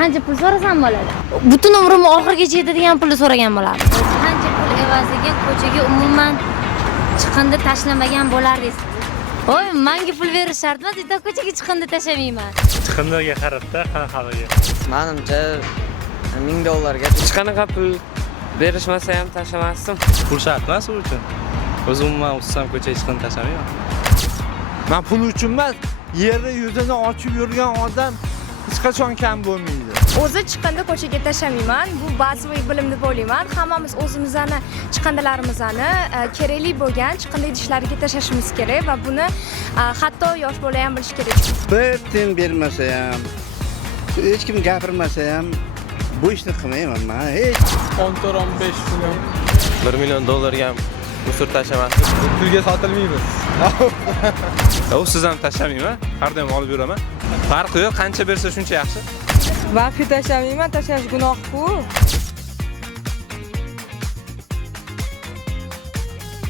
qancha pul so'rasam bo'ladi? Butun umrimni oxirigacha yetadigan pulni so'ragan bo'lardim. Qancha pul evaziga ko'chaga umuman chiqindi tashlamagan bo'lardingiz? Voy, menga pul berish shart emas, bitta ko'chaga chiqindi tashlamayman. Chiqindiga qarabda qanaqaligi. Menimcha $1000 ga hech qanaqa pul berishmasa ham tashlamasdim. Pul shart emas u uchun. O'zim umuman o'zsam ko'chaga chiqindi tashlamayman. Men pul uchun emas, yerda yuzini ochib yurgan odam hech qachon kam bo'lmaydi. O'zi chiqindi ko'chaga tashlamayman. Bu bazaviy bilim deb o'ylayman. Hammamiz o'zimizni chiqindilarimizni kerakli bo'lgan chiqindi idishlariga tashlashimiz kerak va buni hatto yosh bola ham bilish kerak. Bir tiyin bermasa ham, hech kim gapirmasa ham bu ishni qilmayman men. Hech 14-15 million. $1 million ham musor tashlamasdim. Pulga sotilmaymiz. U siz ham tashlamayman, har doim olib yuraman. Farqi yo'q, qancha bersa shuncha yaxshi. Vaqt tashlamayman, tashlash gunoh-ku.